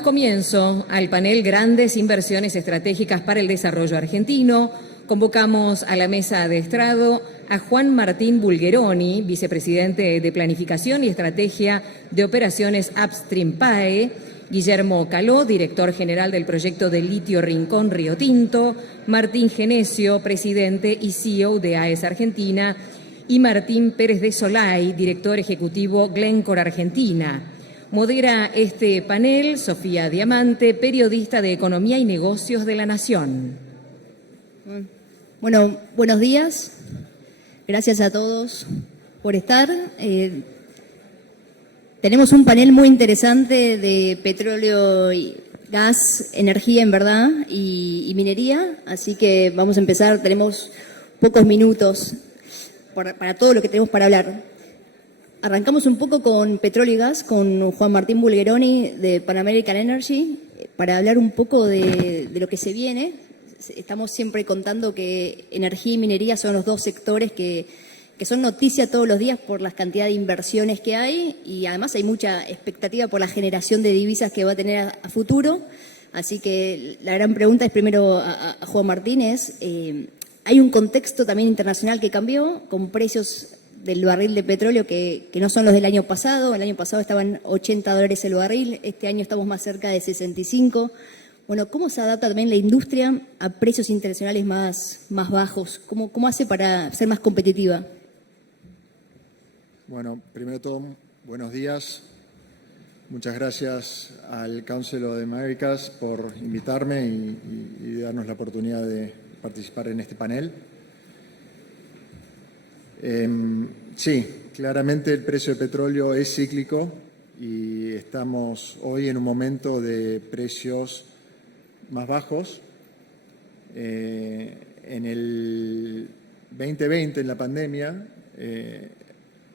Damos comienzo al panel Grandes Inversiones Estratégicas para el Desarrollo Argentino. Convocamos a la mesa de estrado a Juan Martín Bulgeroni, vicepresidente de Planificación y Estrategia de Operaciones Upstream PAE, Guillermo Caló, director general del proyecto de litio Rincón Río Tinto, Martín Genesio, presidente y CEO de AES Argentina, y Martín Pérez de Solay, director ejecutivo Glencore Argentina. Modera este panel Sofía Diamante, periodista de Economía y Negocios de La Nación. Bueno, buenos días. Gracias a todos por estar. Tenemos un panel muy interesante de petróleo y gas, energía en verdad y minería, así que vamos a empezar. Tenemos pocos minutos para todo lo que tenemos para hablar. Arrancamos un poco con petróleo y gas, con Juan Martín Bulgeroni de Pan American Energy, para hablar un poco de lo que se viene. Estamos siempre contando que energía y minería son los dos sectores que son noticia todos los días por la cantidad de inversiones que hay, y además hay mucha expectativa por la generación de divisas que va a tener a futuro. Así que la gran pregunta es primero a Juan Martín, hay un contexto también internacional que cambió, con precios del barril de petróleo que no son los del año pasado. El año pasado estaban $80 el barril, este año estamos más cerca de 65. Bueno, ¿cómo se adapta también la industria a precios internacionales más bajos? ¿Cómo hace para ser más competitiva? Bueno, primero de todo, buenos días. Muchas gracias al Council of the Americas por invitarme y darnos la oportunidad de participar en este panel. Sí, claramente el precio del petróleo es cíclico y estamos hoy en un momento de precios más bajos. En el 2020, en la pandemia,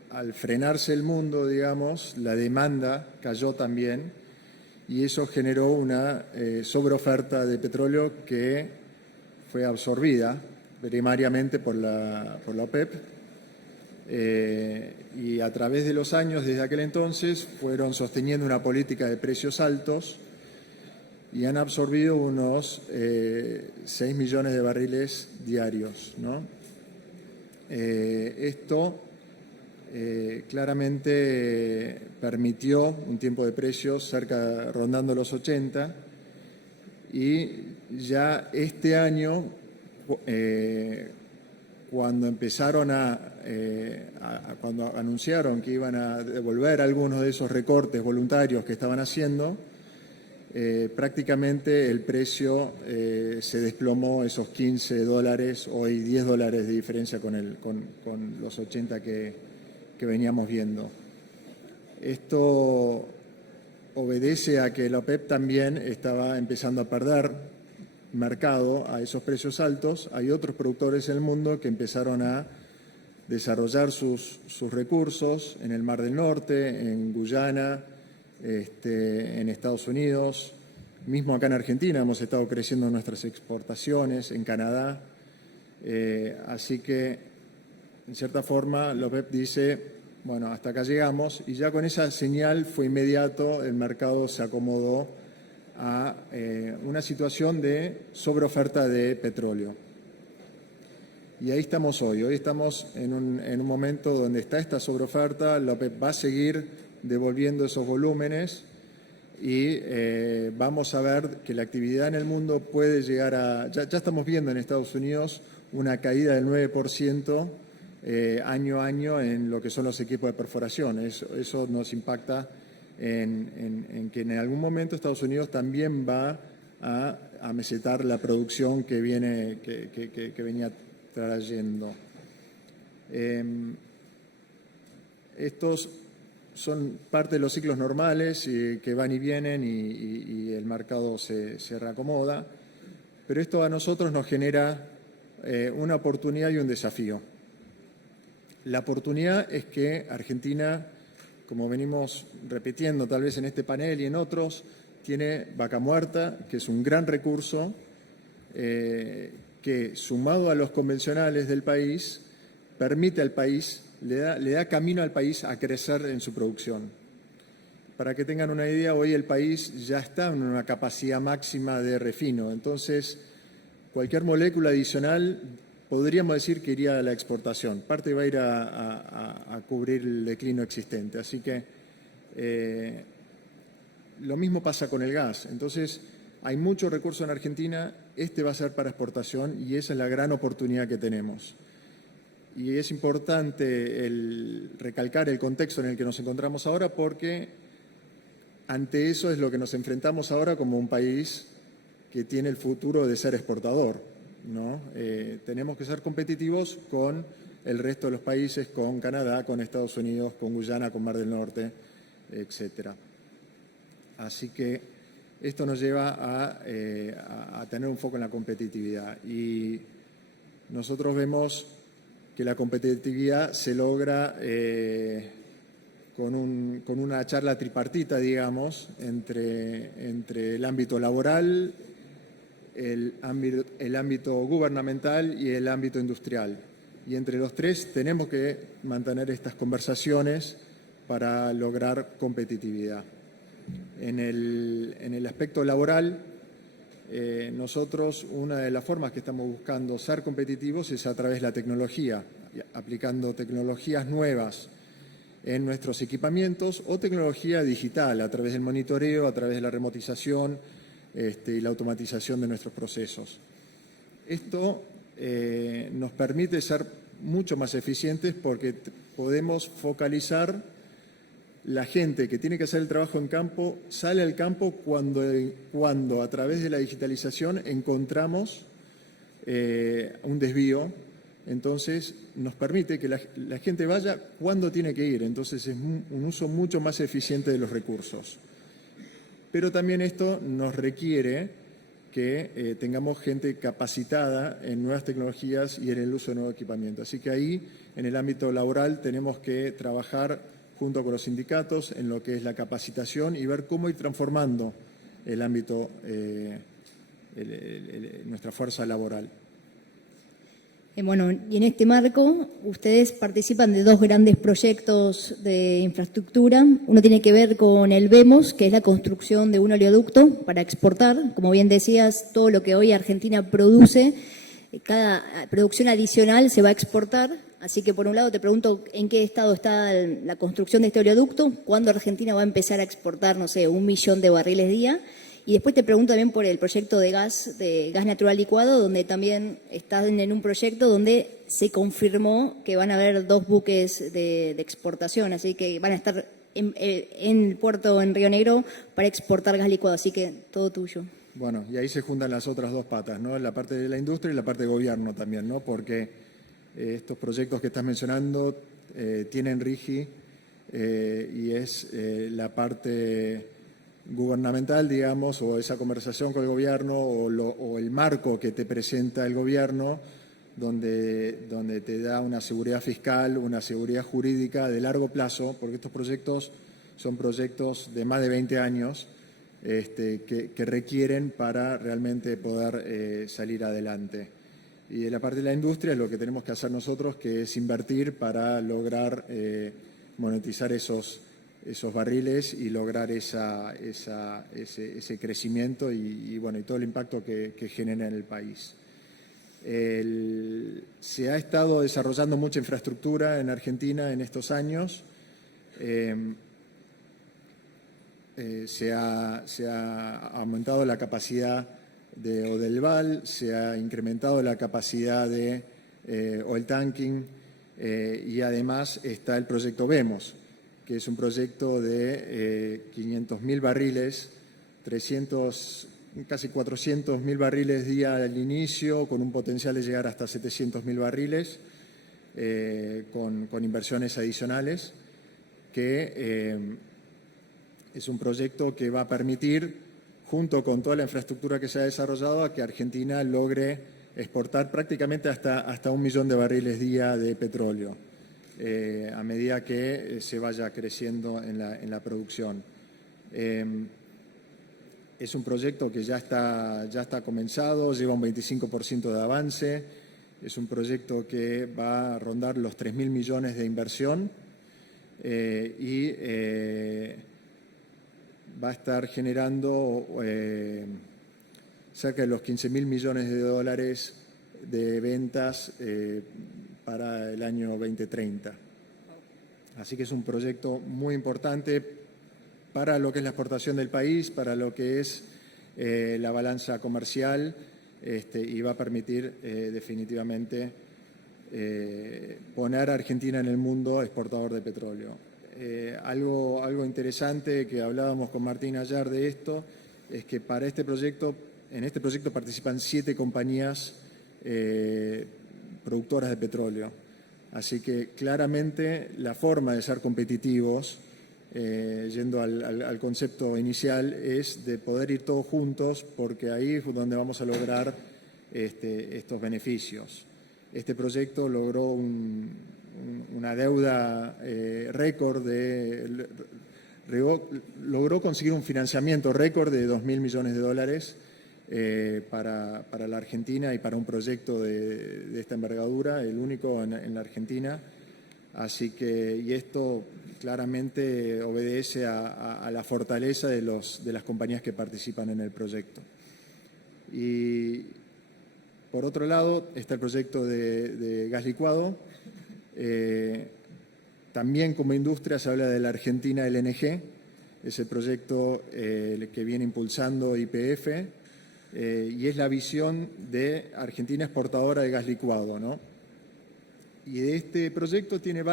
al frenarse el mundo, digamos, la demanda cayó también y eso generó una sobreoferta de petróleo que fue absorbida primariamente por la OPEP. Y a través de los años, desde aquel entonces, fueron sosteniendo una política de precios altos y han absorbido unos 6 millones de barriles diarios, ¿no? Esto claramente permitió un tiempo de precios rondando los 80, y ya este año, cuando cuando anunciaron que iban a devolver algunos de esos recortes voluntarios que estaban haciendo, prácticamente el precio se desplomó esos $15, hoy $10 de diferencia con los 80 que veníamos viendo. Esto obedece a que la OPEP también estaba empezando a perder mercado a esos precios altos. Hay otros productores en el mundo que empezaron a desarrollar sus recursos en el Mar del Norte, en Guyana, en Estados Unidos, mismo acá en Argentina hemos estado creciendo nuestras exportaciones, en Canadá. Así que, en cierta forma, la OPEP dice, bueno, hasta acá llegamos, y ya con esa señal fue inmediato, el mercado se acomodó a una situación de sobreoferta de petróleo. Y ahí estamos hoy. Hoy estamos en un momento donde está esta sobreoferta. La OPEP va a seguir devolviendo esos volúmenes y vamos a ver que la actividad en el mundo puede llegar a... Ya estamos viendo en Estados Unidos una caída del 9% año a año en lo que son los equipos de perforación. Eso nos impacta en que en algún momento Estados Unidos también va a mesetar la producción que venía trayendo. Estos son parte de los ciclos normales que van y vienen y el mercado se reacomoda, pero esto a nosotros nos genera una oportunidad y un desafío. La oportunidad es que Argentina, como venimos repitiendo tal vez en este panel y en otros, tiene Vaca Muerta, que es un gran recurso que, sumado a los convencionales del país, permite al país, le da camino al país a crecer en su producción. Para que tengan una idea, hoy el país ya está en una capacidad máxima de refino. Entonces, cualquier molécula adicional podríamos decir que iría a la exportación. Parte va a ir a cubrir el declino existente. Así que lo mismo pasa con el gas. Entonces, hay mucho recurso en Argentina. Este va a ser para exportación y esa es la gran oportunidad que tenemos. Y es importante recalcar el contexto en el que nos encontramos ahora porque ante eso es lo que nos enfrentamos ahora como un país que tiene el futuro de ser exportador, ¿no? Tenemos que ser competitivos con el resto de los países, con Canadá, con Estados Unidos, con Guyana, con Mar del Norte, etcétera. Así que esto nos lleva a tener un foco en la competitividad. Y nosotros vemos que la competitividad se logra con una charla tripartita, digamos, entre el ámbito laboral, el ámbito gubernamental y el ámbito industrial. Y entre los tres tenemos que mantener estas conversaciones para lograr competitividad. En el aspecto laboral, nosotros una de las formas que estamos buscando ser competitivos es a través de la tecnología, aplicando tecnologías nuevas en nuestros equipamientos o tecnología digital a través del monitoreo, a través de la remotización y la automatización de nuestros procesos. Esto nos permite ser mucho más eficientes porque podemos focalizar la gente que tiene que hacer el trabajo en campo, sale al campo cuando a través de la digitalización encontramos un desvío. Entonces, nos permite que la gente vaya cuando tiene que ir. Entonces, es un uso mucho más eficiente de los recursos. Pero también esto nos requiere que tengamos gente capacitada en nuevas tecnologías y en el uso de nuevo equipamiento. Así que ahí, en el ámbito laboral, tenemos que trabajar junto con los sindicatos en lo que es la capacitación y ver cómo ir transformando el ámbito, nuestra fuerza laboral. Bueno, y en este marco, ustedes participan de dos grandes proyectos de infraestructura. Uno tiene que ver con el VEMOS, que es la construcción de un oleoducto para exportar. Como bien decías, todo lo que hoy Argentina produce, cada producción adicional se va a exportar. Así que, por un lado, te pregunto en qué estado está la construcción de este oleoducto, cuándo Argentina va a empezar a exportar, no sé, 1 millón de barriles día. Y después te pregunto también por el proyecto de gas natural licuado, donde también están en un proyecto donde se confirmó que van a haber 2 buques de exportación, así que van a estar en el puerto en Río Negro para exportar gas licuado, así que todo tuyo. Bueno, y ahí se juntan las otras dos patas, ¿no? La parte de la industria y la parte de gobierno también, ¿no? Porque estos proyectos que estás mencionando tienen RIGI y es la parte gubernamental, digamos, o esa conversación con el gobierno o el marco que te presenta el gobierno, donde te da una seguridad fiscal, una seguridad jurídica de largo plazo, porque estos proyectos son proyectos de más de 20 años que requieren para realmente poder salir adelante. Y en la parte de la industria es lo que tenemos que hacer nosotros, que es invertir para lograr monetizar esos barriles y lograr ese crecimiento y todo el impacto que genera en el país. Se ha estado desarrollando mucha infraestructura en Argentina en estos años. Se ha aumentado la capacidad de Odelval, se ha incrementado la capacidad de oil tanking y además está el proyecto VEMOS, que es un proyecto de 500.000 barriles, casi 400.000 barriles día al inicio, con un potencial de llegar hasta 700.000 barriles, con inversiones adicionales, que es un proyecto que va a permitir, junto con toda la infraestructura que se ha desarrollado, a que Argentina logre exportar prácticamente hasta 1 millón de barriles día de petróleo. A medida que se vaya creciendo en la producción. Es un proyecto que ya está comenzado, lleva un 25% de avance, es un proyecto que va a rondar los 3.000 millones de inversión y va a estar generando cerca de los 15.000 millones de dólares de ventas para el año 2030. Así que es un proyecto muy importante para lo que es la exportación del país, para lo que es la balanza comercial, y va a permitir definitivamente poner a Argentina en el mundo exportador de petróleo. Algo interesante que hablábamos con Martín ayer de esto es que para en este proyecto participan 7 compañías productoras de petróleo. Así que claramente la forma de ser competitivos, yendo al concepto inicial, es de poder ir todos juntos, porque ahí es donde vamos a lograr estos beneficios. Este proyecto logró una deuda récord, logró conseguir un financiamiento récord de 2.000 millones de dólares para la Argentina y para un proyecto de esta envergadura, el único en la Argentina. Así que, y esto claramente obedece a la fortaleza de las compañías que participan en el proyecto. Y por otro lado está el proyecto de gas licuado. También como industria se habla de la Argentina LNG, es el proyecto que viene impulsando YPF, y es la visión de Argentina exportadora de gas licuado, ¿no? Y este proyecto tiene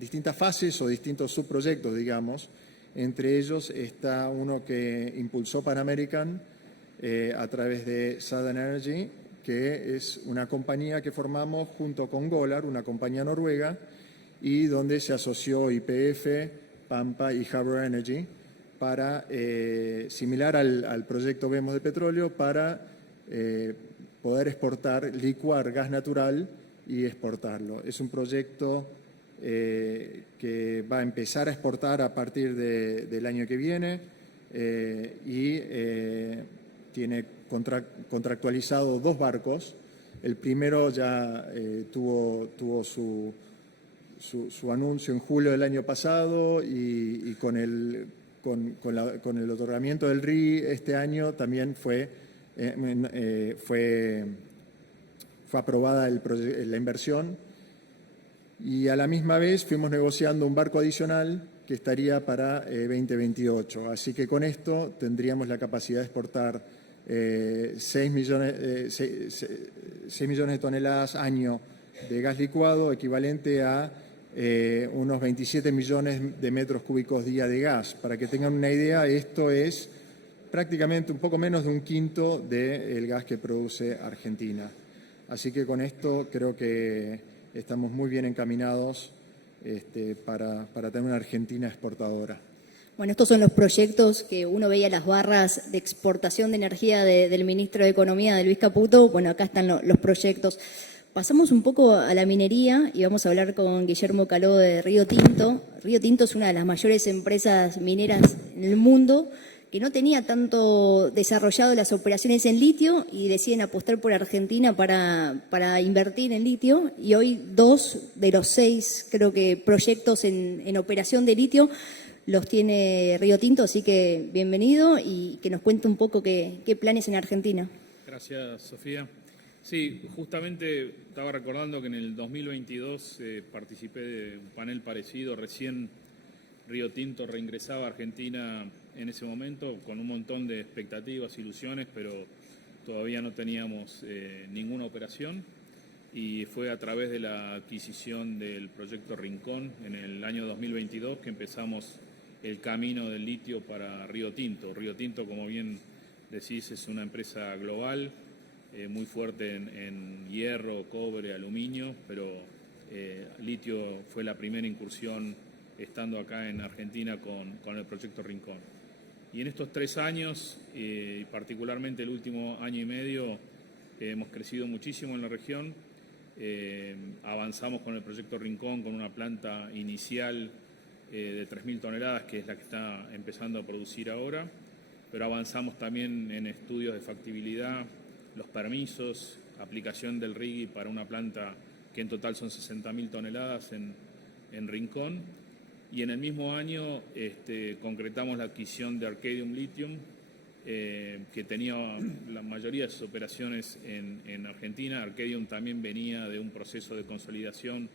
distintas fases o distintos subproyectos, digamos. Entre ellos está uno que impulsó Pan American a través de Southern Energy, que es una compañía que formamos junto con Golar, una compañía noruega, y donde se asoció YPF, Pampa y Harbour Energy, para, similar al proyecto Vemos de petróleo, para poder licuar gas natural y exportarlo. Es un proyecto que va a empezar a exportar a partir del año que viene y tiene contractualizado 2 barcos. El primero ya tuvo su anuncio en julio del año pasado y con el otorgamiento del RI este año también fue aprobada la inversión, y a la misma vez fuimos negociando un barco adicional que estaría para 2028. Así que con esto tendríamos la capacidad de exportar 6 millones de toneladas año de gas licuado, equivalente a unos 27 millones de metros cúbicos día de gas. Para que tengan una idea, esto es prácticamente un poco menos de un quinto del gas que produce Argentina. Así que con esto creo que estamos muy bien encaminados para tener una Argentina exportadora. Bueno, estos son los proyectos que uno veía las barras de exportación de energía del ministro de Economía, de Luis Caputo. Bueno, acá están los proyectos. Pasamos un poco a la minería y vamos a hablar con Guillermo Caló de Río Tinto. Río Tinto es una de las mayores empresas mineras en el mundo, que no tenía tanto desarrollado las operaciones en litio y deciden apostar por Argentina para invertir en litio, y hoy 2 de los 6, creo que, proyectos en operación de litio los tiene Río Tinto, así que bienvenido y que nos cuente un poco qué planes en Argentina. Gracias, Sofía. Sí, justamente estaba recordando que en el 2022 participé de un panel parecido. Recién Río Tinto reingresaba a Argentina en ese momento con un montón de expectativas, ilusiones, pero todavía no teníamos ninguna operación, y fue a través de la adquisición del proyecto Rincón en el año 2022 que empezamos el camino del litio para Río Tinto. Río Tinto, como bien decís, es una empresa global, muy fuerte en hierro, cobre, aluminio, pero litio fue la primera incursión estando acá en Argentina con el proyecto Rincón. Y en estos 3 años, y particularmente el último año y medio, hemos crecido muchísimo en la región. Avanzamos con el proyecto Rincón con una planta inicial de 3.000 toneladas, que es la que está empezando a producir ahora, pero avanzamos también en estudios de factibilidad, los permisos, aplicación del RIGI para una planta que en total son 60.000 toneladas en Rincón. Y en el mismo año concretamos la adquisición de Arcadium Lithium, que tenía la mayoría de sus operaciones en Argentina. Arcadium también venía de un proceso de consolidación,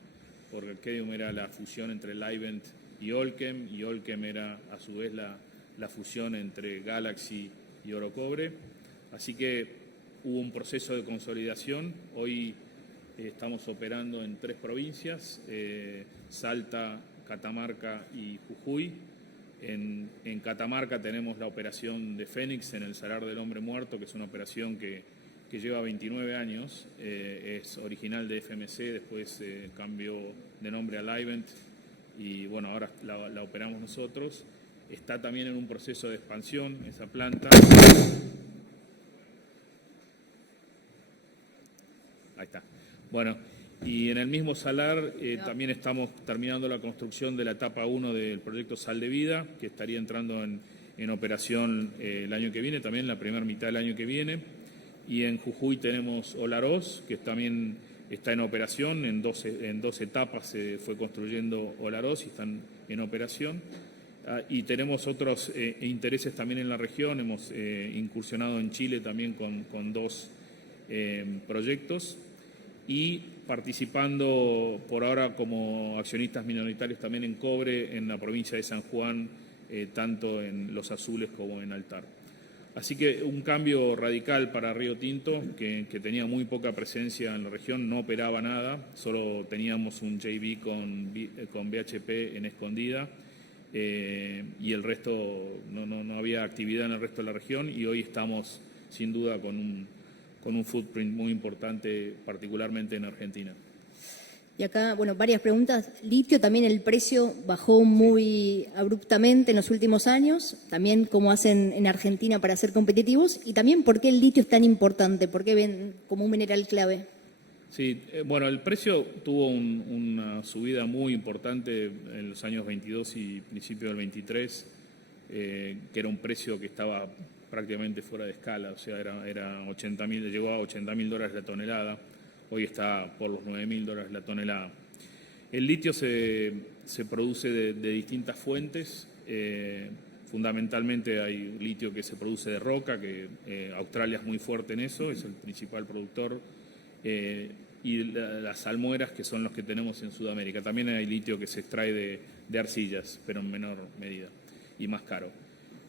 porque Arcadium era la fusión entre Livent y Allkem era a su vez la fusión entre Galaxy y Orocobre. Así que hubo un proceso de consolidación. Hoy estamos operando en 3 provincias, Salta, Catamarca y Jujuy. En Catamarca tenemos la operación de Fénix en el Salar del Hombre Muerto, que es una operación que lleva 29 años, es original de FMC, después cambió de nombre a Livent y bueno, ahora la operamos nosotros. Está también en un proceso de expansión esa planta. Ahí está. Bueno, y en el mismo salar también estamos terminando la construcción de la etapa 1 del proyecto Sal de Vida, que estaría entrando en operación el año que viene, también la primera mitad del año que viene. Y en Jujuy tenemos Olaroz, que también está en operación, en dos etapas se fue construyendo Olaroz y están en operación. Y tenemos otros intereses también en la región, hemos incursionado en Chile también con 2 proyectos. Y participando por ahora como accionistas minoritarios también en cobre en la provincia de San Juan, tanto en Los Azules como en Altar. Así que un cambio radical para Río Tinto, que tenía muy poca presencia en la región, no operaba nada, solo teníamos un JV con BHP en Escondida, y el resto, no había actividad en el resto de la región, y hoy estamos sin duda con un footprint muy importante, particularmente en Argentina. Y acá, bueno, varias preguntas. Litio, también el precio bajó muy abruptamente en los últimos años. También cómo hacen en Argentina para ser competitivos. Y también por qué el litio es tan importante, por qué ven como un mineral clave. Sí, bueno, el precio tuvo una subida muy importante en los años 22 y principio del 23, que era un precio que estaba prácticamente fuera de escala, o sea, era 80.000, llegó a $80.000 la tonelada. Hoy está por los $9.000 la tonelada. El litio se produce de distintas fuentes. Fundamentalmente hay litio que se produce de roca, que Australia es muy fuerte en eso, es el principal productor. Y las salmueras, que son los que tenemos en Sudamérica. También hay litio que se extrae de arcillas, pero en menor medida y más caro.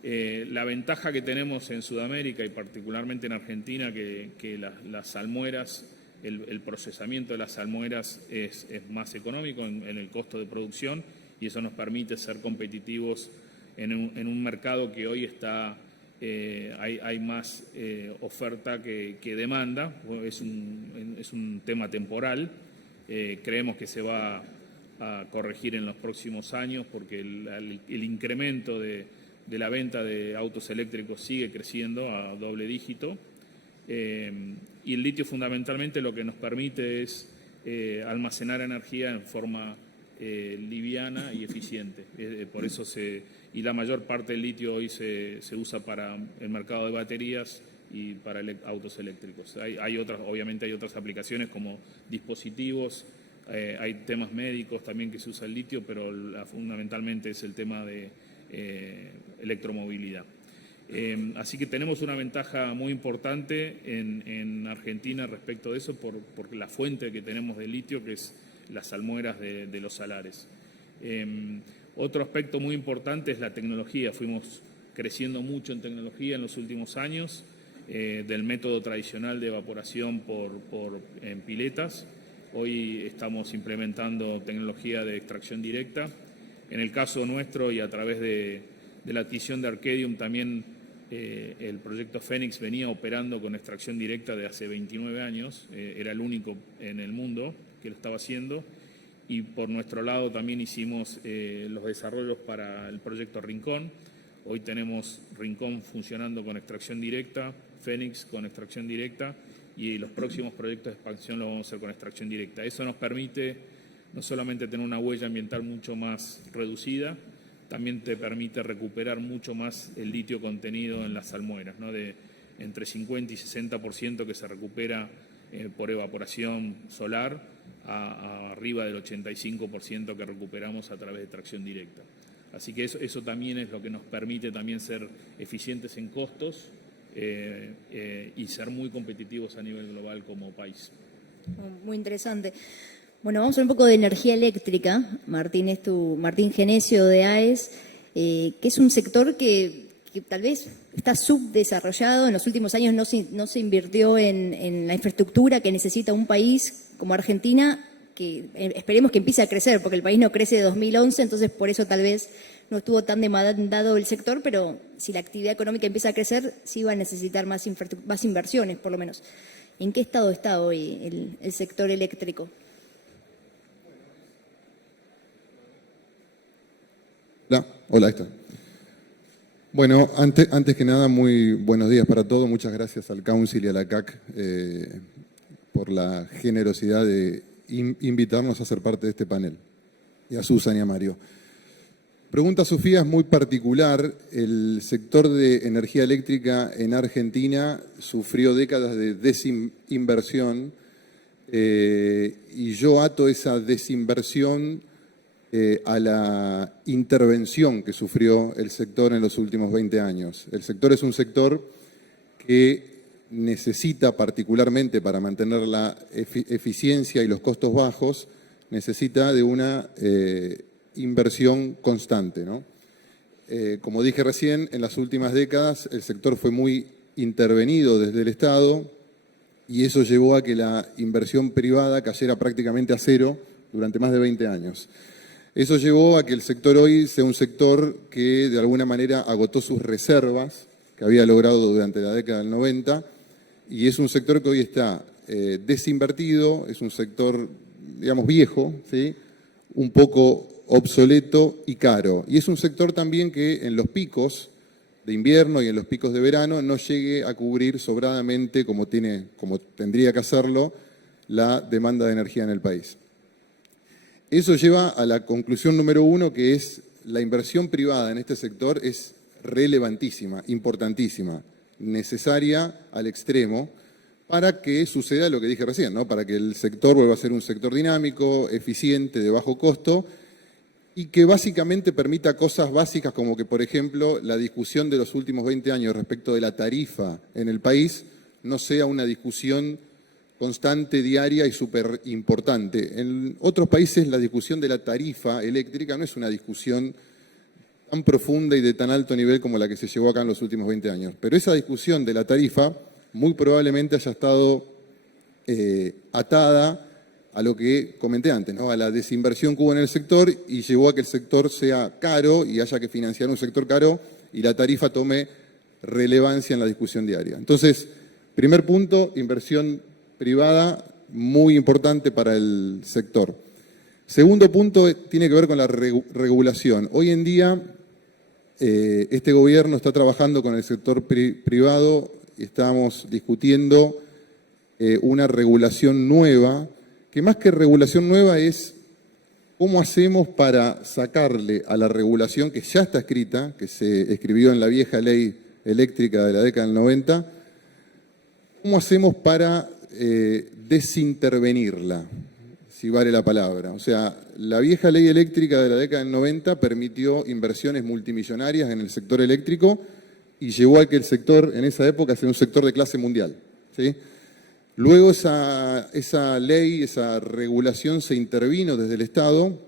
La ventaja que tenemos en Sudamérica y particularmente en Argentina, que las salmueras, el procesamiento de las salmueras es más económico en el costo de producción, y eso nos permite ser competitivos en un mercado que hoy está, hay más oferta que demanda. Es un tema temporal. Creemos que se va a corregir en los próximos años porque el incremento de la venta de autos eléctricos sigue creciendo a doble dígito. Y el litio fundamentalmente lo que nos permite es almacenar energía en forma liviana y eficiente. Por eso y la mayor parte del litio hoy se usa para el mercado de baterías y para autos eléctricos. Obviamente hay otras aplicaciones como dispositivos, hay temas médicos también que se usa el litio, pero fundamentalmente es el tema de electromovilidad. Así que tenemos una ventaja muy importante en Argentina respecto de eso por la fuente que tenemos de litio, que es las salmueras de los salares. Otro aspecto muy importante es la tecnología. Fuimos creciendo mucho en tecnología en los últimos años, del método tradicional de evaporación en piletas. Hoy estamos implementando tecnología de extracción directa. En el caso nuestro y a través de la adquisición de Arcadium también el proyecto Fénix venía operando con extracción directa de hace 29 años, era el único en el mundo que lo estaba haciendo, y por nuestro lado también hicimos los desarrollos para el proyecto Rincón. Hoy tenemos Rincón funcionando con extracción directa, Fénix con extracción directa, y los próximos proyectos de expansión los vamos a hacer con extracción directa. Eso nos permite no solamente tener una huella ambiental mucho más reducida, también te permite recuperar mucho más el litio contenido en las salmueras, ¿no? De entre 50 y 60% que se recupera por evaporación solar a arriba del 85% que recuperamos a través de tracción directa. Así que eso también es lo que nos permite también ser eficientes en costos y ser muy competitivos a nivel global como país. Muy interesante. Bueno, vamos a hablar un poco de energía eléctrica. Martín Genesio de AES, que es un sector que tal vez está subdesarrollado. En los últimos años no se invirtió en la infraestructura que necesita un país como Argentina, que esperemos que empiece a crecer, porque el país no crece de 2011, entonces por eso tal vez no estuvo tan demandado el sector, pero si la actividad económica empieza a crecer, sí va a necesitar más inversiones, por lo menos. ¿En qué estado está hoy el sector eléctrico? Hola, ahí está. Bueno, antes que nada, muy buenos días para todos. Muchas gracias al Council y a la CAC por la generosidad de invitarnos a ser parte de este panel. Y a Susan y a Mario. Pregunta Sofía, es muy particular. El sector de energía eléctrica en Argentina sufrió décadas de desinversión y yo ato esa desinversión a la intervención que sufrió el sector en los últimos 20 años. El sector es un sector que necesita, particularmente para mantener la eficiencia y los costos bajos, necesita de una inversión constante, ¿no? Como dije recién, en las últimas décadas el sector fue muy intervenido desde el Estado y eso llevó a que la inversión privada cayera prácticamente a cero durante más de 20 años. Eso llevó a que el sector hoy sea un sector que de alguna manera agotó sus reservas que había logrado durante la década del 90 y es un sector que hoy está desinvertido, es un sector, digamos, viejo, ¿sí? Un poco obsoleto y caro. Y es un sector también que en los picos de invierno y en los picos de verano no llegue a cubrir sobradamente, como tendría que hacerlo, la demanda de energía en el país. Eso lleva a la conclusión número uno, que es la inversión privada en este sector es relevantísima, importantísima, necesaria al extremo para que suceda lo que dije recién, ¿no? Para que el sector vuelva a ser un sector dinámico, eficiente, de bajo costo y que básicamente permita cosas básicas como que, por ejemplo, la discusión de los últimos 20 años respecto de la tarifa en el país no sea una discusión constante, diaria y súper importante. En otros países la discusión de la tarifa eléctrica no es una discusión tan profunda y de tan alto nivel como la que se llevó acá en los últimos 20 años. Pero esa discusión de la tarifa muy probablemente haya estado atada a lo que comenté antes, ¿no? A la desinversión que hubo en el sector y llevó a que el sector sea caro y haya que financiar un sector caro y la tarifa tome relevancia en la discusión diaria. Entonces, primer punto, inversión privada muy importante para el sector. Segundo punto tiene que ver con la regulación. Hoy en día este gobierno está trabajando con el sector privado y estamos discutiendo una regulación nueva, que más que regulación nueva es cómo hacemos para sacarle a la regulación que ya está escrita, que se escribió en la vieja ley eléctrica de la década del 90, cómo hacemos para desintervenirla, si vale la palabra. O sea, la vieja ley eléctrica de la década del 90 permitió inversiones multimillonarias en el sector eléctrico y llevó a que el sector en esa época sea un sector de clase mundial, ¿sí? Luego esa ley, esa regulación se intervino desde el Estado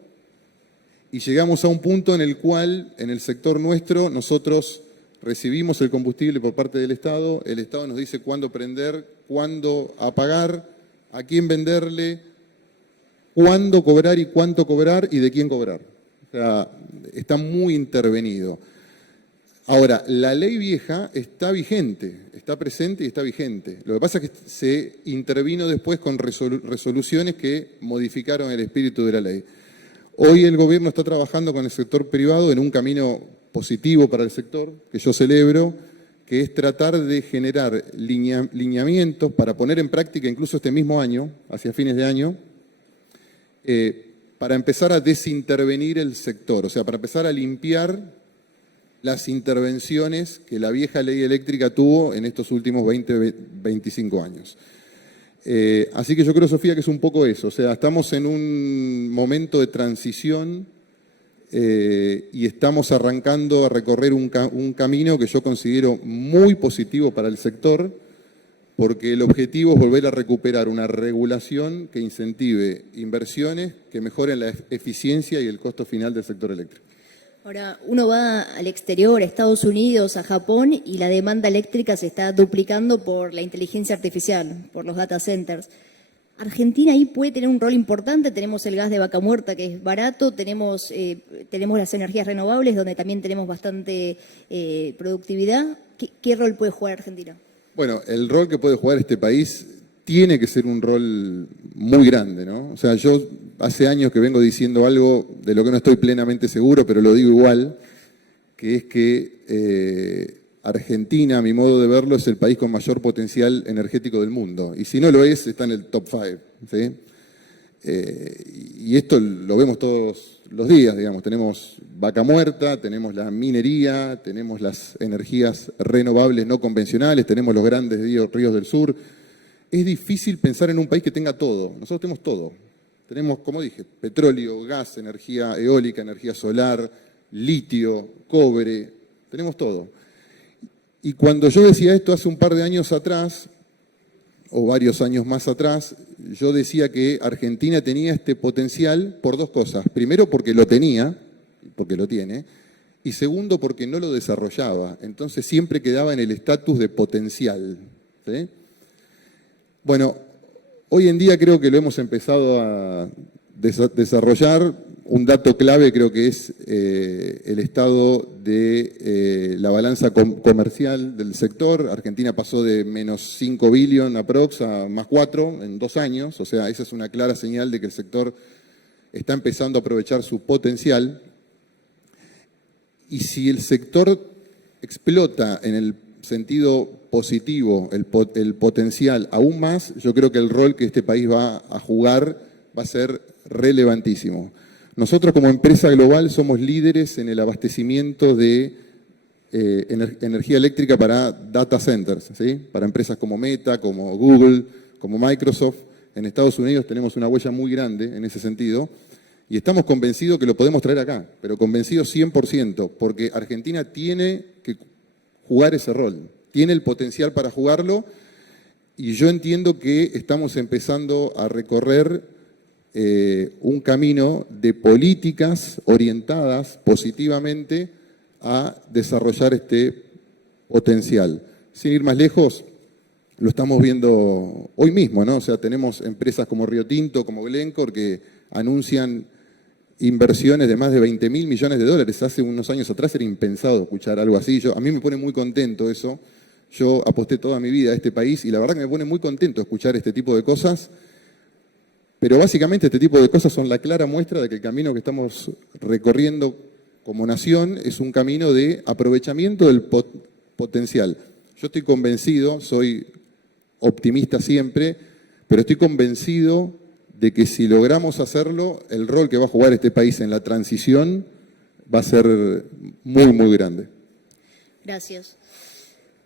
y llegamos a un punto en el cual en el sector nuestro nosotros recibimos el combustible por parte del Estado, el Estado nos dice cuándo prender, cuándo apagar, a quién venderle, cuándo cobrar y cuánto cobrar y de quién cobrar. O sea, está muy intervenido. Ahora, la ley vieja está vigente, está presente y está vigente. Lo que pasa es que se intervino después con resoluciones que modificaron el espíritu de la ley. Hoy el gobierno está trabajando con el sector privado en un camino positivo para el sector, que yo celebro, que es tratar de generar lineamientos para poner en práctica incluso este mismo año, hacia fines de año, para empezar a desintervenir el sector, o sea, para empezar a limpiar las intervenciones que la vieja ley eléctrica tuvo en estos últimos 20, 25 años. Así que yo creo, Sofía, que es un poco eso. O sea, estamos en un momento de transición y estamos arrancando a recorrer un camino que yo considero muy positivo para el sector, porque el objetivo es volver a recuperar una regulación que incentive inversiones que mejoren la eficiencia y el costo final del sector eléctrico. Ahora, uno va al exterior, a Estados Unidos, a Japón, y la demanda eléctrica se está duplicando por la inteligencia artificial, por los data centers. Argentina ahí puede tener un rol importante. Tenemos el gas de vaca muerta, que es barato, tenemos las energías renovables, donde también tenemos bastante productividad. ¿Qué rol puede jugar Argentina? Bueno, el rol que puede jugar este país tiene que ser un rol muy grande, ¿no? O sea, yo hace años que vengo diciendo algo de lo que no estoy plenamente seguro, pero lo digo igual, que es que Argentina, a mi modo de verlo, es el país con mayor potencial energético del mundo. Y si no lo es, está en el top 5, ¿sí? Y esto lo vemos todos los días, digamos. Tenemos vaca muerta, tenemos la minería, tenemos las energías renovables no convencionales, tenemos los grandes ríos del sur. Es difícil pensar en un país que tenga todo. Nosotros tenemos todo. Tenemos, como dije, petróleo, gas, energía eólica, energía solar, litio, cobre, tenemos todo. Y cuando yo decía esto hace un par de años atrás, o varios años más atrás, yo decía que Argentina tenía este potencial por dos cosas. Primero, porque lo tenía, porque lo tiene, y segundo, porque no lo desarrollaba. Entonces siempre quedaba en el estatus de potencial, ¿sí? Bueno, hoy en día creo que lo hemos empezado a desarrollar. Un dato clave creo que es el estado de la balanza comercial del sector. Argentina pasó de menos 5 billion aprox a más 4 en 2 años. O sea, esa es una clara señal de que el sector está empezando a aprovechar su potencial. Y si el sector explota en el sentido positivo el potencial aún más, yo creo que el rol que este país va a jugar va a ser relevantísimo. Nosotros como empresa global somos líderes en el abastecimiento de energía eléctrica para data centers, ¿sí? Para empresas como Meta, como Google, como Microsoft. En Estados Unidos tenemos una huella muy grande en ese sentido y estamos convencidos que lo podemos traer acá, pero convencidos 100%, porque Argentina tiene que jugar ese rol, tiene el potencial para jugarlo y yo entiendo que estamos empezando a recorrer un camino de políticas orientadas positivamente a desarrollar este potencial. Sin ir más lejos, lo estamos viendo hoy mismo, ¿no? O sea, tenemos empresas como Río Tinto, como Glencore, que anuncian inversiones de más de 20.000 millones de dólares. Hace unos años atrás era impensado escuchar algo así. A mí me pone muy contento eso. Yo aposté toda mi vida a este país y la verdad que me pone muy contento escuchar este tipo de cosas. Pero básicamente este tipo de cosas son la clara muestra de que el camino que estamos recorriendo como nación es un camino de aprovechamiento del potencial. Yo estoy convencido, soy optimista siempre, pero estoy convencido de que si logramos hacerlo, el rol que va a jugar este país en la transición va a ser muy, muy grande. Gracias.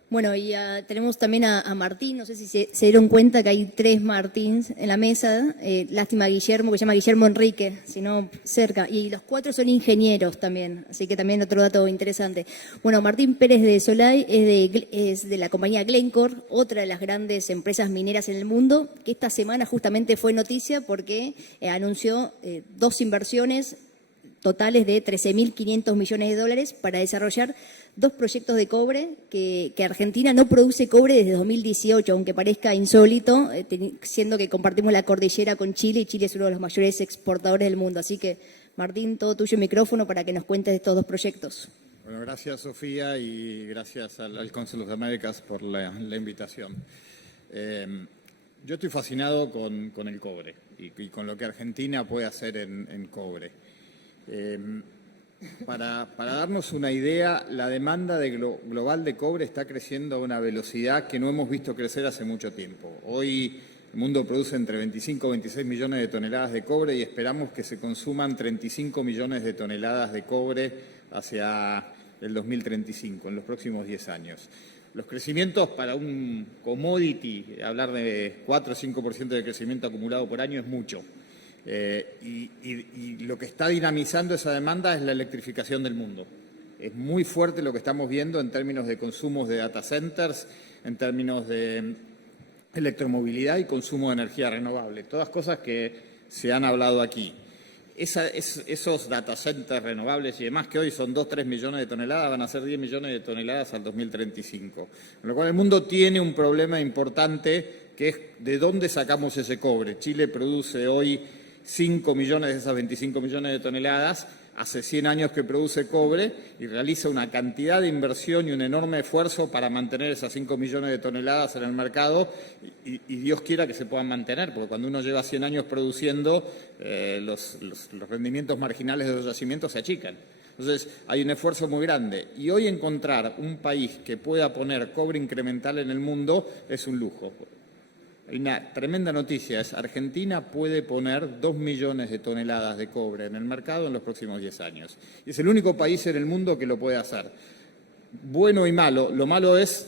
Bueno, y tenemos también a Martín, no sé si se dieron cuenta que hay 3 Martins en la mesa, lástima Guillermo, que se llama Guillermo Enrique, sino cerca, y los 4 son ingenieros también, así que también otro dato interesante. Bueno, Martín Pérez de Solay es de la compañía Glencore, otra de las grandes empresas mineras en el mundo, que esta semana justamente fue noticia porque anunció 2 inversiones totales de 13.500 millones de dólares para desarrollar 2 proyectos de cobre, que Argentina no produce cobre desde 2018, aunque parezca insólito, siendo que compartimos la cordillera con Chile y Chile es uno de los mayores exportadores del mundo. Así que, Martín, todo tuyo el micrófono para que nos cuentes de estos 2 proyectos. Bueno, gracias Sofía y gracias al Council of the Americas por la invitación. Yo estoy fascinado con el cobre y con lo que Argentina puede hacer en cobre. Para darnos una idea, la demanda global de cobre está creciendo a una velocidad que no hemos visto crecer hace mucho tiempo. Hoy el mundo produce entre 25 y 26 millones de toneladas de cobre y esperamos que se consuman 35 millones de toneladas de cobre hacia el 2035, en los próximos 10 años. Los crecimientos para un commodity, hablar de 4 o 5% de crecimiento acumulado por año es mucho. Y lo que está dinamizando esa demanda es la electrificación del mundo. Es muy fuerte lo que estamos viendo en términos de consumos de data centers, en términos de electromovilidad y consumo de energía renovable. Todas cosas que se han hablado aquí. Esos data centers renovables y demás, que hoy son 2-3 millones de toneladas, van a ser 10 millones de toneladas al 2035. Con lo cual el mundo tiene un problema importante, que es de dónde sacamos ese cobre. Chile produce hoy 5 millones de esas 25 millones de toneladas, hace 100 años que produce cobre y realiza una cantidad de inversión y un enorme esfuerzo para mantener esas 5 millones de toneladas en el mercado y Dios quiera que se puedan mantener, porque cuando uno lleva 100 años produciendo, los rendimientos marginales de los yacimientos se achican. Entonces, hay un esfuerzo muy grande. Y hoy encontrar un país que pueda poner cobre incremental en el mundo es un lujo. Hay una tremenda noticia, es Argentina puede poner 2 millones de toneladas de cobre en el mercado en los próximos 10 años. Y es el único país en el mundo que lo puede hacer. Bueno y malo. Lo malo es,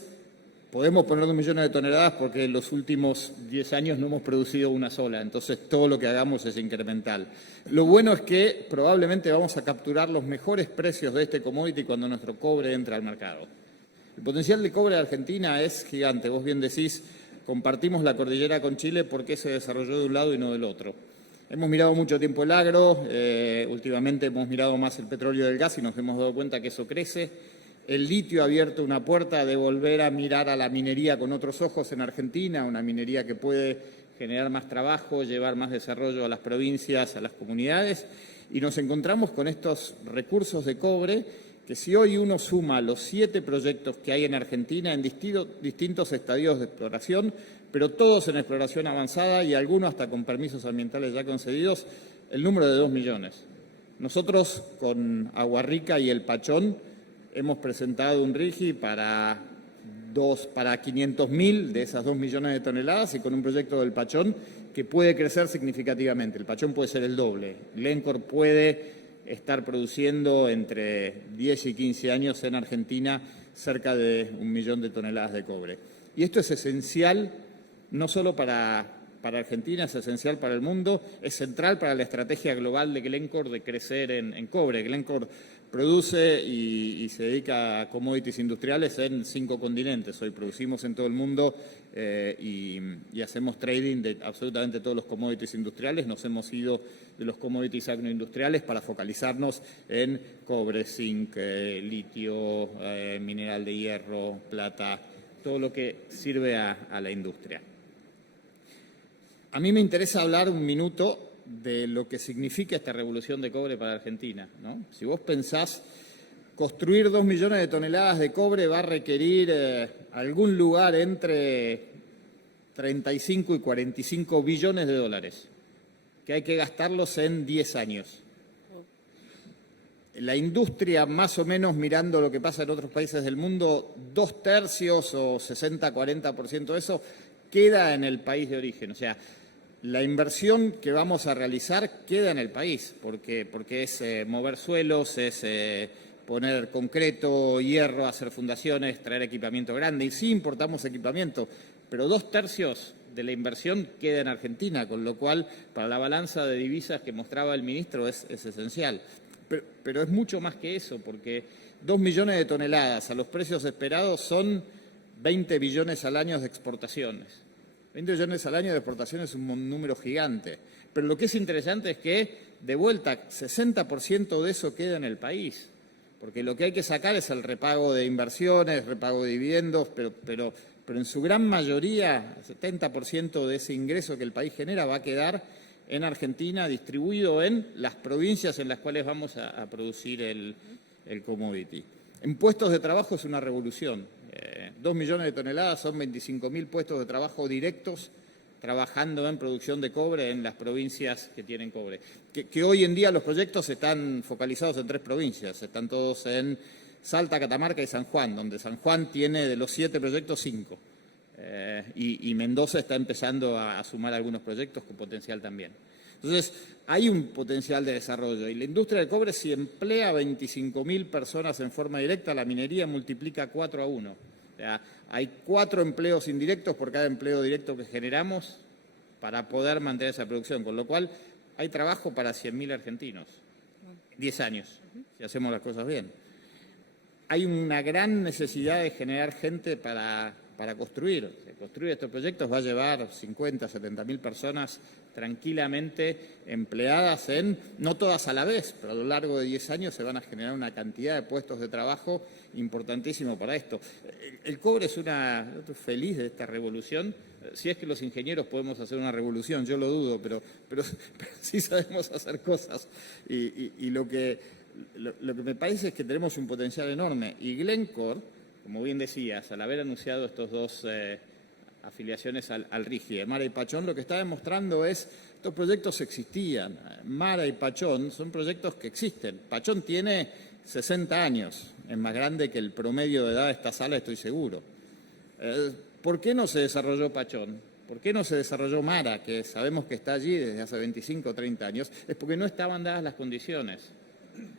podemos poner 2 millones de toneladas porque en los últimos 10 años no hemos producido una sola, entonces todo lo que hagamos es incremental. Lo bueno es que probablemente vamos a capturar los mejores precios de este commodity cuando nuestro cobre entre al mercado. El potencial de cobre de Argentina es gigante, vos bien decís. Compartimos la cordillera con Chile porque se desarrolló de un lado y no del otro. Hemos mirado mucho tiempo el agro, últimamente hemos mirado más el petróleo y el gas y nos hemos dado cuenta que eso crece. El litio ha abierto una puerta de volver a mirar a la minería con otros ojos en Argentina, una minería que puede generar más trabajo, llevar más desarrollo a las provincias, a las comunidades, y nos encontramos con estos recursos de cobre que si hoy uno suma los 7 proyectos que hay en Argentina en distintos estadios de exploración, pero todos en exploración avanzada y algunos hasta con permisos ambientales ya concedidos, el número de 2 millones. Nosotros con Agua Rica y El Pachón hemos presentado un RIGI para 500.000 de esas 2 millones de toneladas y con un proyecto del Pachón que puede crecer significativamente. El Pachón puede ser el doble. Glencore puede estar produciendo entre 10 y 15 años en Argentina cerca de 1 millón de toneladas de cobre. Y esto es esencial no solo para Argentina, es esencial para el mundo, es central para la estrategia global de Glencore de crecer en cobre. Glencore produce y se dedica a commodities industriales en 5 continentes. Hoy producimos en todo el mundo y hacemos trading de absolutamente todos los commodities industriales. Nos hemos ido de los commodities agroindustriales para focalizarnos en cobre, zinc, litio, mineral de hierro, plata, todo lo que sirve a la industria. A mí me interesa hablar un minuto de lo que significa esta revolución de cobre para Argentina, ¿no? Si vos pensás, construir 2 millones de toneladas de cobre va a requerir algún lugar entre 35 y 45 billones de dólares, que hay que gastarlos en 10 años. La industria, más o menos mirando lo que pasa en otros países del mundo, 2/3 o 60-40% de eso queda en el país de origen. O sea, la inversión que vamos a realizar queda en el país, porque es mover suelos, es poner concreto, hierro, hacer fundaciones, traer equipamiento grande. Y sí importamos equipamiento, pero 2/3 de la inversión queda en Argentina, con lo cual para la balanza de divisas que mostraba el ministro es esencial. Pero es mucho más que eso, porque 2 millones de toneladas a los precios esperados son 20 billones al año de exportaciones. 20 billones al año de exportaciones es un número gigante. Pero lo que es interesante es que, de vuelta, 60% de eso queda en el país. Porque lo que hay que sacar es el repago de inversiones, repago de dividendos, pero en su gran mayoría, 70% de ese ingreso que el país genera va a quedar en Argentina, distribuido en las provincias en las cuales vamos a producir el commodity. En puestos de trabajo es una revolución. 2 millones de toneladas son 25.000 puestos de trabajo directos trabajando en producción de cobre en las provincias que tienen cobre. Que hoy en día los proyectos están focalizados en 3 provincias, están todos en Salta, Catamarca y San Juan, donde San Juan tiene de los 7 proyectos 5. Y Mendoza está empezando a sumar algunos proyectos con potencial también. Entonces, hay un potencial de desarrollo y la industria del cobre, si emplea 25.000 personas en forma directa, la minería multiplica 4 a 1. O sea, hay 4 empleos indirectos por cada empleo directo que generamos para poder mantener esa producción, con lo cual hay trabajo para 100.000 argentinos. 10 años, si hacemos las cosas bien. Hay una gran necesidad de generar gente para construir. Construir estos proyectos va a llevar 50, 70.000 personas tranquilamente empleadas no todas a la vez, pero a lo largo de 10 años se van a generar una cantidad de puestos de trabajo importantísimo para esto. El cobre es yo estoy feliz de esta revolución. Si es que los ingenieros podemos hacer una revolución, yo lo dudo, pero sí sabemos hacer cosas. Y lo que me parece es que tenemos un potencial enorme. Y Glencore, como bien decías, al haber anunciado estos 2 afiliaciones al RIGI, Mara y Pachón, lo que está demostrando es que estos proyectos existían. Mara y Pachón son proyectos que existen. Pachón tiene 60 años, es más grande que el promedio de edad de esta sala, estoy seguro. ¿Por qué no se desarrolló Pachón? ¿Por qué no se desarrolló Mara, que sabemos que está allí desde hace 25 o 30 años? Es porque no estaban dadas las condiciones.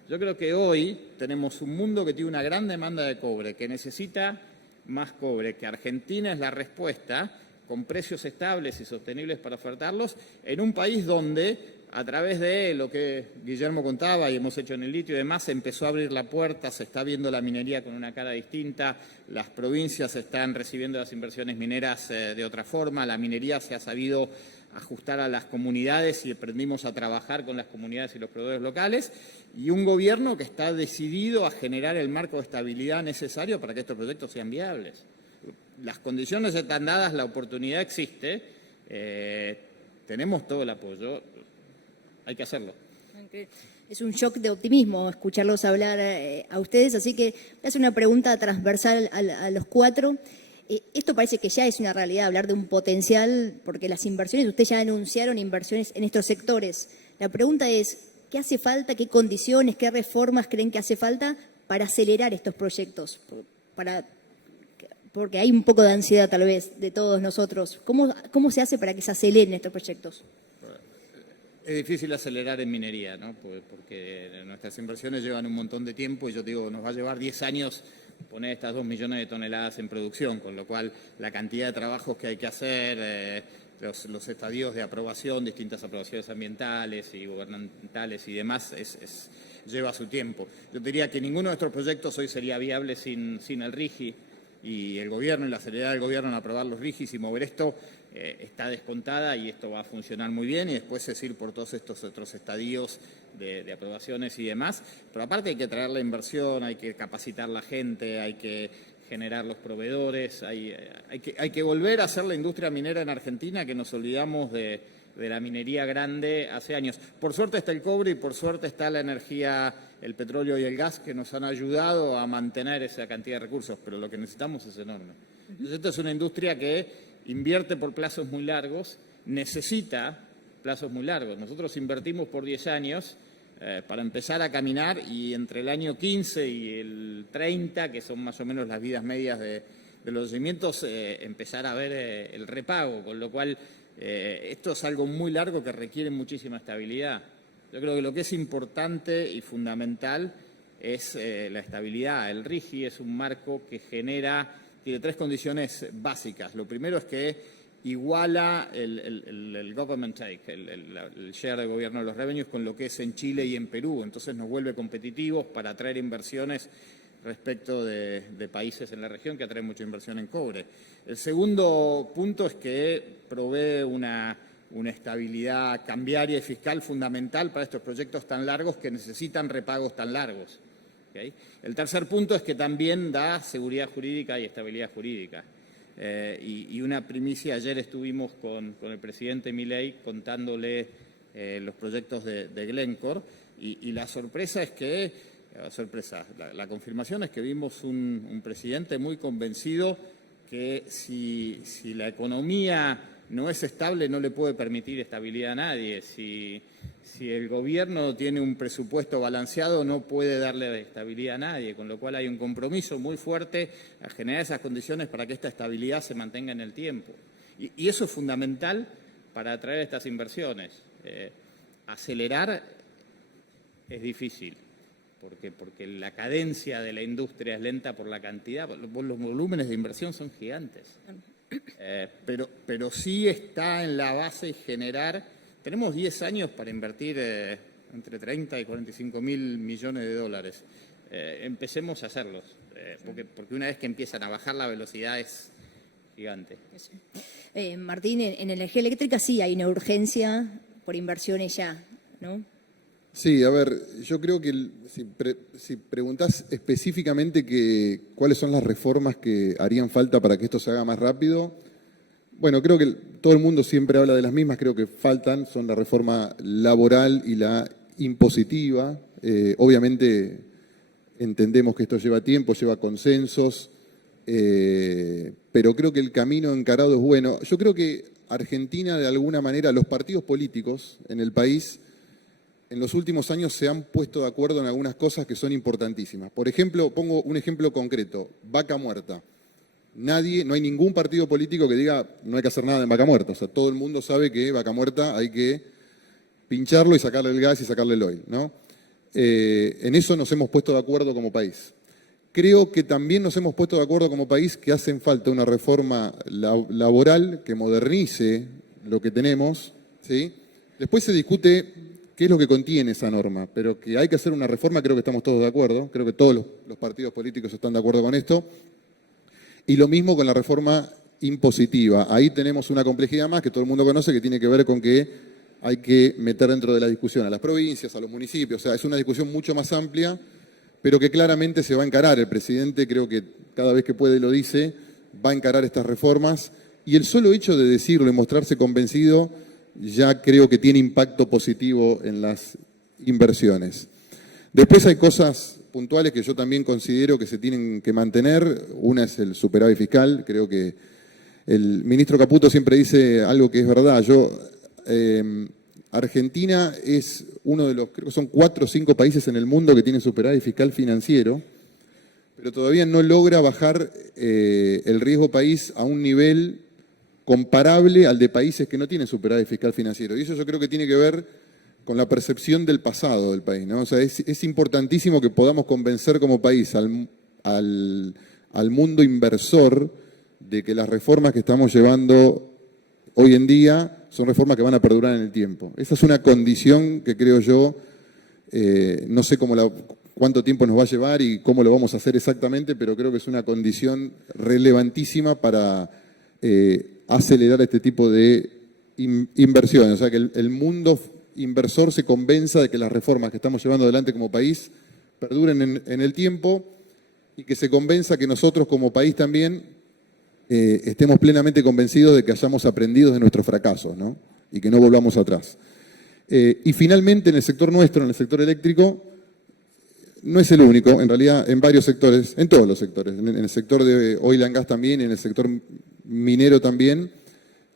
Yo creo que hoy tenemos un mundo que tiene una gran demanda de cobre, que necesita más cobre, que Argentina es la respuesta, con precios estables y sostenibles para ofertarlos, en un país donde, a través de lo que Guillermo contaba y hemos hecho en el litio y demás, se empezó a abrir la puerta, se está viendo la minería con una cara distinta, las provincias están recibiendo las inversiones mineras de otra forma, la minería se ha sabido ajustar a las comunidades y aprendimos a trabajar con las comunidades y los proveedores locales, y un gobierno que está decidido a generar el marco de estabilidad necesario para que estos proyectos sean viables. Las condiciones están dadas, la oportunidad existe, tenemos todo el apoyo, hay que hacerlo. Es un shock de optimismo escucharlos hablar a ustedes, así que voy a hacer una pregunta transversal a los 4. Esto parece que ya es una realidad, hablar de un potencial, porque las inversiones, ustedes ya anunciaron inversiones en estos sectores. La pregunta es, ¿qué hace falta, qué condiciones, qué reformas creen que hace falta para acelerar estos proyectos? Porque hay un poco de ansiedad tal vez de todos nosotros. ¿Cómo se hace para que se aceleren estos proyectos? Es difícil acelerar en minería, ¿no? Porque nuestras inversiones llevan un montón de tiempo y yo digo, nos va a llevar 10 años poner estas 2 millones de toneladas en producción, con lo cual la cantidad de trabajos que hay que hacer, los estadios de aprobación, distintas aprobaciones ambientales y gubernamentales y demás, lleva su tiempo. Yo diría que ninguno de nuestros proyectos hoy sería viable sin el RIGI, y el gobierno y la seriedad del gobierno en aprobar los RIGIs y mover esto está descontada, y esto va a funcionar muy bien, y después es ir por todos estos otros estadios de aprobaciones y demás. Pero aparte hay que traer la inversión, hay que capacitar la gente, hay que generar los proveedores, hay que volver a hacer la industria minera en Argentina, que nos olvidamos de la minería grande hace años. Por suerte está el cobre y por suerte está la energía, el petróleo y el gas, que nos han ayudado a mantener esa cantidad de recursos, pero lo que necesitamos es enorme. Entonces, esta es una industria que invierte por plazos muy largos, necesita plazos muy largos. Nosotros invertimos por 10 años para empezar a caminar, y entre el año 15 y el 30, que son más o menos las vidas medias de los yacimientos, empezar a ver el repago, con lo cual esto es algo muy largo que requiere muchísima estabilidad. Yo creo que lo que es importante y fundamental es la estabilidad. El RIGI es un marco que tiene 3 condiciones básicas. Lo primero es que iguala el government take, el share de gobierno de los revenues, con lo que es en Chile y en Perú. Entonces nos vuelve competitivos para atraer inversiones respecto de países en la región que atraen mucha inversión en cobre. El segundo punto es que provee una estabilidad cambiaria y fiscal fundamental para estos proyectos tan largos que necesitan repagos tan largos. ¿Okay? El tercer punto es que también da seguridad jurídica y estabilidad jurídica. Y una primicia, ayer estuvimos con el presidente Milei contándole los proyectos de Glencore, y la sorpresa es que, la confirmación es que vimos un presidente muy convencido que si la economía no es estable, no le puede permitir estabilidad a nadie. Si el gobierno tiene un presupuesto balanceado, no puede darle estabilidad a nadie, con lo cual hay un compromiso muy fuerte a generar esas condiciones para que esta estabilidad se mantenga en el tiempo. Y eso es fundamental para atraer estas inversiones. Acelerar es difícil, porque la cadencia de la industria es lenta por la cantidad, los volúmenes de inversión son gigantes. Pero sí está en la base generar, tenemos 10 años para invertir entre 30 y 45 mil millones de dólares. Empecemos a hacerlos, porque una vez que empiezan a bajar la velocidad es gigante. Martín, en energía eléctrica sí hay una urgencia por inversiones ya, ¿no? Sí, a ver, yo creo que si preguntás específicamente cuáles son las reformas que harían falta para que esto se haga más rápido, bueno, creo que todo el mundo siempre habla de las mismas, creo que faltan, son la reforma laboral y la impositiva. Obviamente entendemos que esto lleva tiempo, lleva consensos, pero creo que el camino encarado es bueno. Yo creo que Argentina, de alguna manera, los partidos políticos en el país, en los últimos años se han puesto de acuerdo en algunas cosas que son importantísimas. Por ejemplo, pongo un ejemplo concreto, vaca muerta. No hay ningún partido político que diga no hay que hacer nada en vaca muerta. O sea, todo el mundo sabe que vaca muerta hay que pincharlo y sacarle el gas y sacarle el oil, ¿no? En eso nos hemos puesto de acuerdo como país. Creo que también nos hemos puesto de acuerdo como país que hacen falta una reforma laboral que modernice lo que tenemos, ¿sí? Después se discute qué es lo que contiene esa norma, pero que hay que hacer una reforma, creo que estamos todos de acuerdo, creo que todos los partidos políticos están de acuerdo con esto, y lo mismo con la reforma impositiva. Ahí tenemos una complejidad más que todo el mundo conoce, que tiene que ver con que hay que meter dentro de la discusión a las provincias, a los municipios, o sea, es una discusión mucho más amplia, pero que claramente se va a encarar. El presidente, creo que cada vez que puede lo dice, va a encarar estas reformas, y el solo hecho de decirlo y mostrarse convencido ya creo que tiene impacto positivo en las inversiones. Después hay cosas puntuales que yo también considero que se tienen que mantener. Una es el superávit fiscal. Creo que el ministro Caputo siempre dice algo que es verdad. Argentina es uno de los, creo que son 4 o 5 países en el mundo que tienen superávit fiscal financiero, pero todavía no logra bajar el riesgo país a un nivel comparable al de países que no tienen superávit fiscal financiero. Y eso yo creo que tiene que ver con la percepción del pasado del país, ¿no? O sea, es importantísimo que podamos convencer como país al mundo inversor de que las reformas que estamos llevando hoy en día son reformas que van a perdurar en el tiempo. Esa es una condición que creo yo, no sé cuánto tiempo nos va a llevar y cómo lo vamos a hacer exactamente, pero creo que es una condición relevantísima para acelerar este tipo de inversiones. O sea, que el mundo inversor se convenza de que las reformas que estamos llevando adelante como país perduren en el tiempo, y que se convenza que nosotros como país también estemos plenamente convencidos de que hayamos aprendido de nuestros fracasos, ¿no? Y que no volvamos atrás. Y finalmente, en el sector nuestro, en el sector eléctrico, no es el único, en realidad en varios sectores, en todos los sectores, en el sector de oil and gas también, en el sector minero también,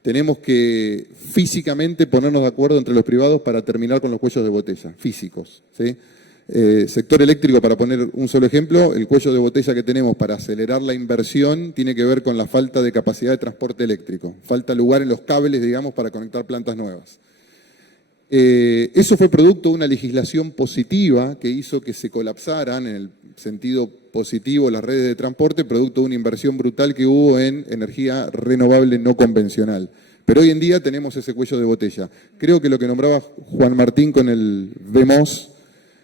tenemos que físicamente ponernos de acuerdo entre los privados para terminar con los cuellos de botella, físicos, ¿sí? Sector eléctrico, para poner un solo ejemplo, el cuello de botella que tenemos para acelerar la inversión tiene que ver con la falta de capacidad de transporte eléctrico. Falta lugar en los cables, digamos, para conectar plantas nuevas. Eso fue producto de una legislación positiva que hizo que se colapsaran, en el sentido positivo, las redes de transporte, producto de una inversión brutal que hubo en energía renovable no convencional. Pero hoy en día tenemos ese cuello de botella. Creo que lo que nombraba Juan Martín con el VEMOS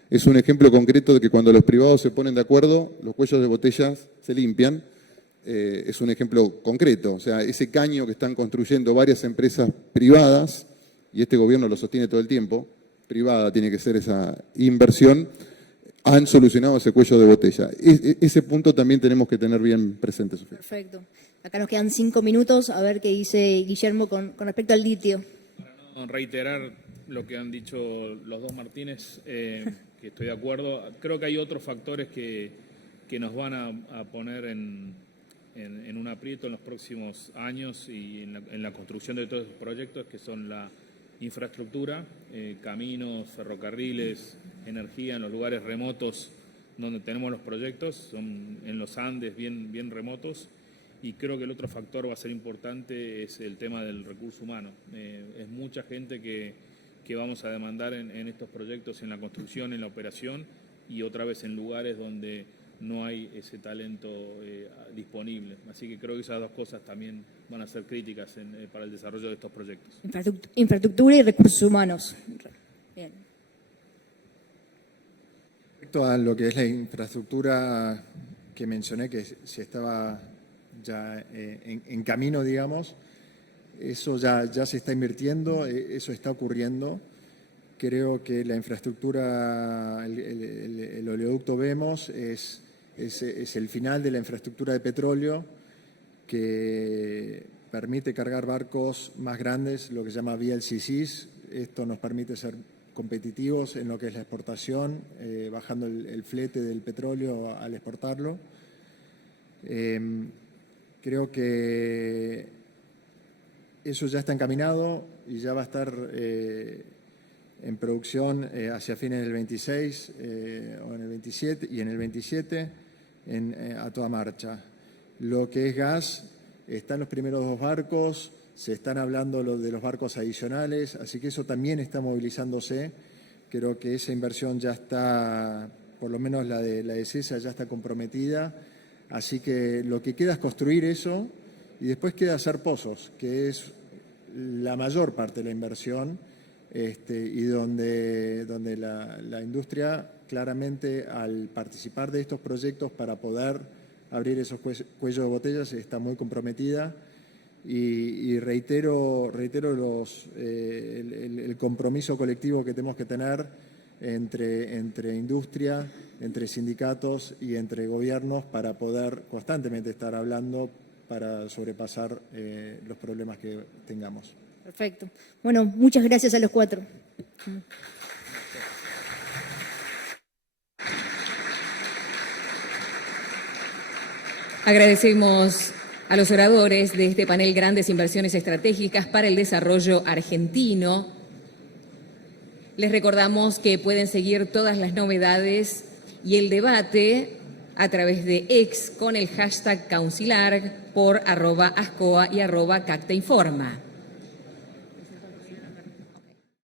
es un ejemplo concreto de que cuando los privados se ponen de acuerdo, los cuellos de botellas se limpian. Es un ejemplo concreto. O sea, ese caño que están construyendo varias empresas privadas, y este gobierno lo sostiene todo el tiempo, privada tiene que ser esa inversión, han solucionado ese cuello de botella. Ese punto también tenemos que tener bien presente, Sofía. Perfecto. Acá nos quedan 5 minutos, a ver qué dice Guillermo con respecto al litio. Para no reiterar lo que han dicho los dos Martínez, que estoy de acuerdo, creo que hay otros factores que nos van a poner en un aprieto en los próximos años y en la construcción de todos estos proyectos, que son la infraestructura, caminos, ferrocarriles, energía en los lugares remotos donde tenemos los proyectos, son en los Andes bien remotos, y creo que el otro factor va a ser importante es el tema del recurso humano. Es mucha gente que vamos a demandar en estos proyectos, en la construcción, en la operación, y otra vez en lugares donde no hay ese talento disponible. Así que creo que esas dos cosas también van a ser críticas para el desarrollo de estos proyectos. Infraestructura y recursos humanos. Bien. Respecto a lo que es la infraestructura que mencioné, que si estaba ya en camino, digamos, eso ya se está invirtiendo, eso está ocurriendo. Creo que la infraestructura, el oleoducto Vemos es el final de la infraestructura de petróleo que permite cargar barcos más grandes, lo que se llama VLCCs. Esto nos permite ser competitivos en lo que es la exportación, bajando el flete del petróleo al exportarlo. Creo que eso ya está encaminado y ya va a estar en producción hacia fines del 26 o en el 27 y en el 27 a toda marcha. Lo que es gas, están los primeros 2 barcos, se están hablando de los barcos adicionales, así que eso también está movilizándose. Creo que esa inversión ya está, por lo menos la de CESA ya está comprometida, así que lo que queda es construir eso y después queda hacer pozos, que es la mayor parte de la inversión, y donde la industria claramente al participar de estos proyectos para poder abrir esos cuellos de botellas está muy comprometida y reitero el compromiso colectivo que tenemos que tener entre industria, entre sindicatos y entre gobiernos para poder constantemente estar hablando para sobrepasar los problemas que tengamos. Perfecto. Bueno, muchas gracias a los 4. Agradecemos a los oradores de este panel Grandes Inversiones Estratégicas para el Desarrollo Argentino. Les recordamos que pueden seguir todas las novedades y el debate a través de X con el hashtag Councilarg por @ascoa y @cactainforma.